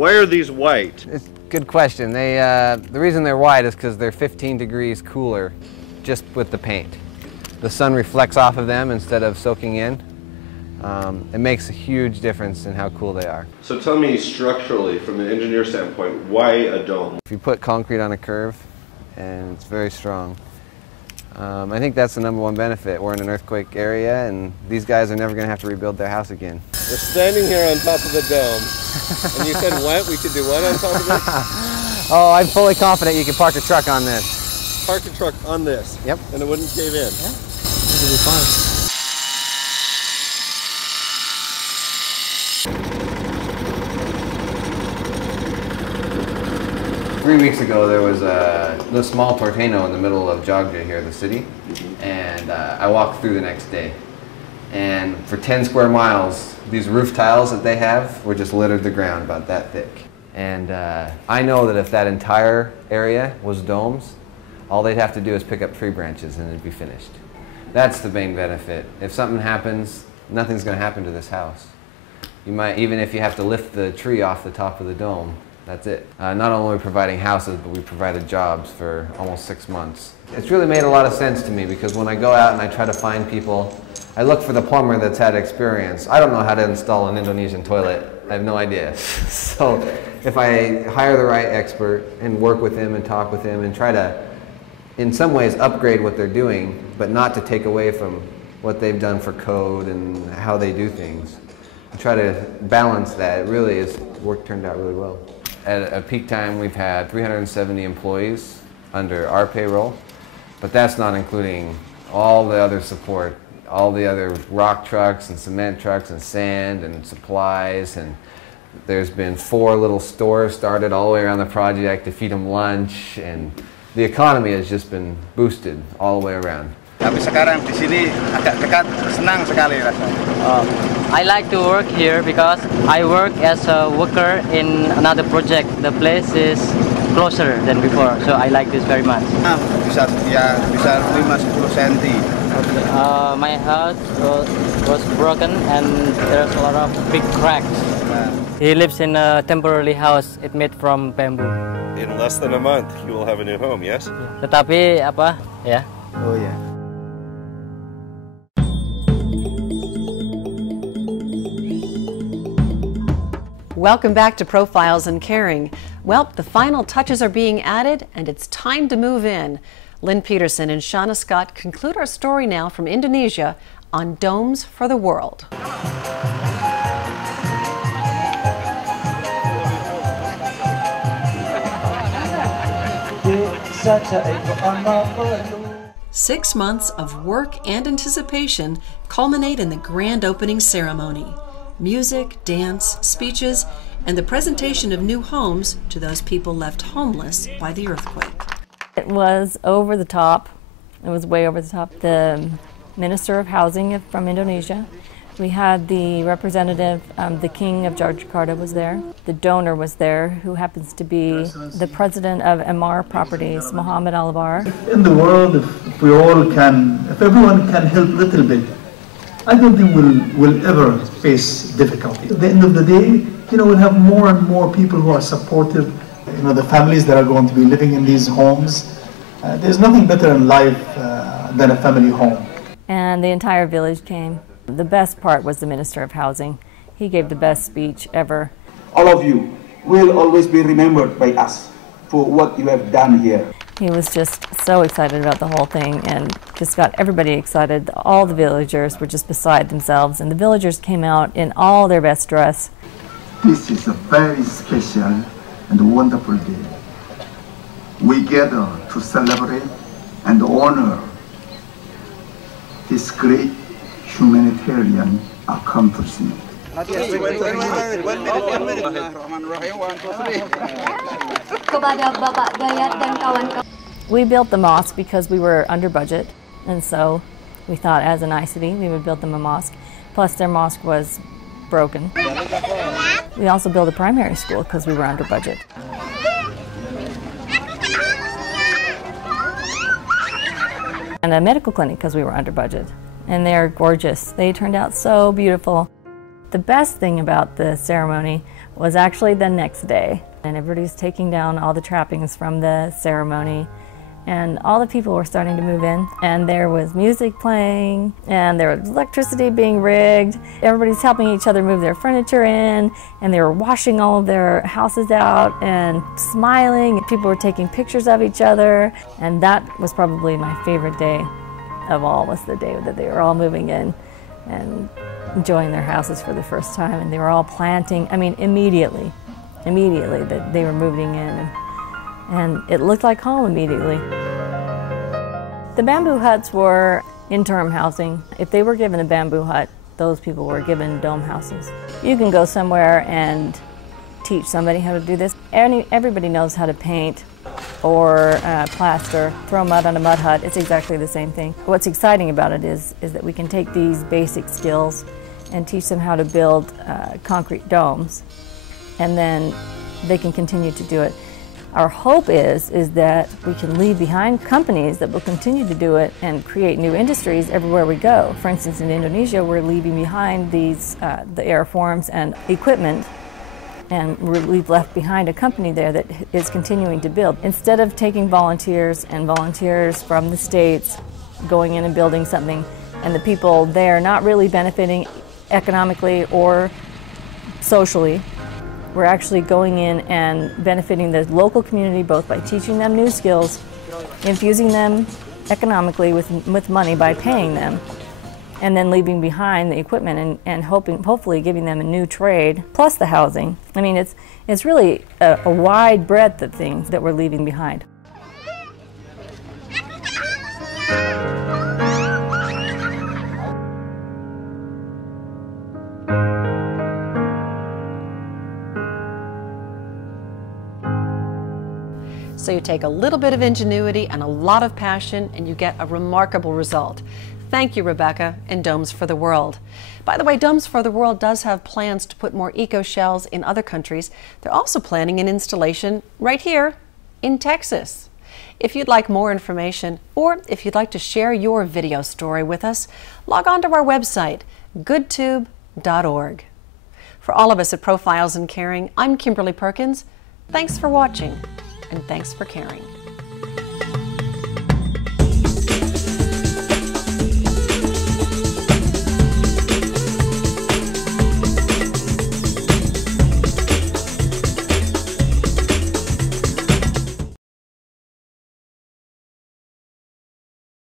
Why are these white? It's a good question. The reason they're white is because they're 15 degrees cooler just with the paint. The sun reflects off of them instead of soaking in. It makes a huge difference in how cool they are. So tell me structurally, from an engineer standpoint, why a dome? If you put concrete on a curve, and it's very strong, I think that's the #1 benefit. We're in an earthquake area, and these guys are never going to have to rebuild their house again. We're standing here on top of the dome, and you said what? We could do what on top of this? Oh, I'm fully confident you can park a truck on this. Park a truck on this? Yep. And it wouldn't cave in? Yeah, it'll be fine. 3 weeks ago, there was a small tornado in the middle of Jogja here, the city, and I walked through the next day. And for 10 square miles, these roof tiles that they have were just littered the ground about that thick. And I know that if that entire area was domes, all they'd have to do is pick up tree branches and it'd be finished. That's the main benefit. If something happens, nothing's going to happen to this house. You might, even if you have to lift the tree off the top of the dome, that's it. Not only are we providing houses, but we provided jobs for almost 6 months. It's really made a lot of sense to me because when I go out and I try to find people, I look for the plumber that's had experience. I don't know how to install an Indonesian toilet. I have no idea. So if I hire the right expert and work with him and talk with him and try to, in some ways, upgrade what they're doing, but not to take away from what they've done for code and how they do things, and try to balance that, it really is, work turned out really well. At a peak time, we've had 370 employees under our payroll, but that's not including all the other support, all the other rock trucks and cement trucks and sand and supplies, and there's been 4 little stores started all the way around the project to feed them lunch, and the economy has just been boosted all the way around. Tapi sekarang di sini agak dekat, senang sekali rasanya. I like to work here because I work as a worker in another project. The place is closer than before, so I like this very much. Bisa 5-10 cm. My house was broken and there's a lot of big cracks. He lives in a temporary house. It made from bamboo. In less than a month, you will have a new home, yes? Tetapi apa? Ya. Oh ya. Welcome back to Profiles in Caring. Well, the final touches are being added and it's time to move in. Lynn Peterson and Shauna Scott conclude our story now from Indonesia on Domes for the World. Six months of work and anticipation culminate in the grand opening ceremony. Music, dance, speeches, and the presentation of new homes to those people left homeless by the earthquake. It was over the top. It was way over the top. The Minister of Housing from Indonesia. We had the representative, the King of Jakarta was there. The donor was there, who happens to be the president of MR Properties, Muhammad Alvar. In the world, if everyone can help a little bit, I don't think we'll ever face difficulty. At the end of the day, we'll have more and more people who are supportive. The families that are going to be living in these homes. There's nothing better in life than a family home. And the entire village came. The best part was the Minister of Housing. He gave the best speech ever. All of you will always be remembered by us for what you have done here. He was just so excited about the whole thing and just got everybody excited. All the villagers were just beside themselves, and the villagers came out in all their best dress. This is a very special and wonderful day. We gather to celebrate and honor this great humanitarian accomplishment. We built the mosque because we were under budget, and so we thought as a nicety we would build them a mosque. Plus their mosque was broken. We also built a primary school because we were under budget. And a medical clinic because we were under budget. And they're gorgeous. They turned out so beautiful. The best thing about the ceremony was actually the next day. And everybody's taking down all the trappings from the ceremony. And all the people were starting to move in, and there was music playing, and there was electricity being rigged. Everybody's helping each other move their furniture in, and they were washing all of their houses out and smiling. People were taking pictures of each other, and that was probably my favorite day of all, was the day that they were all moving in and enjoying their houses for the first time, and they were all planting. I mean, immediately that they were moving in. And it looked like home immediately. The bamboo huts were interim housing. If they were given a bamboo hut, those people were given dome houses. You can go somewhere and teach somebody how to do this. Everybody knows how to paint or plaster, throw mud on a mud hut. It's exactly the same thing. What's exciting about it is that we can take these basic skills and teach them how to build concrete domes, and then they can continue to do it. Our hope is that we can leave behind companies that will continue to do it and create new industries everywhere we go. For instance, in Indonesia, we're leaving behind these the airforms and equipment, and we've left behind a company there that is continuing to build. Instead of taking volunteers from the States going in and building something, and the people there not really benefiting economically or socially, we're actually going in and benefiting the local community both by teaching them new skills, infusing them economically with money by paying them, and then leaving behind the equipment and hopefully giving them a new trade, plus the housing. I mean, it's really a wide breadth of things that we're leaving behind. So you take a little bit of ingenuity and a lot of passion, and you get a remarkable result. Thank you, Rebecca, and Domes for the World. By the way, Domes for the World does have plans to put more eco-shells in other countries. They're also planning an installation right here in Texas. If you'd like more information, or if you'd like to share your video story with us, log on to our website, goodtube.org. For all of us at Profiles in Caring, I'm Kimberly Perkins. Thanks for watching, and thanks for caring.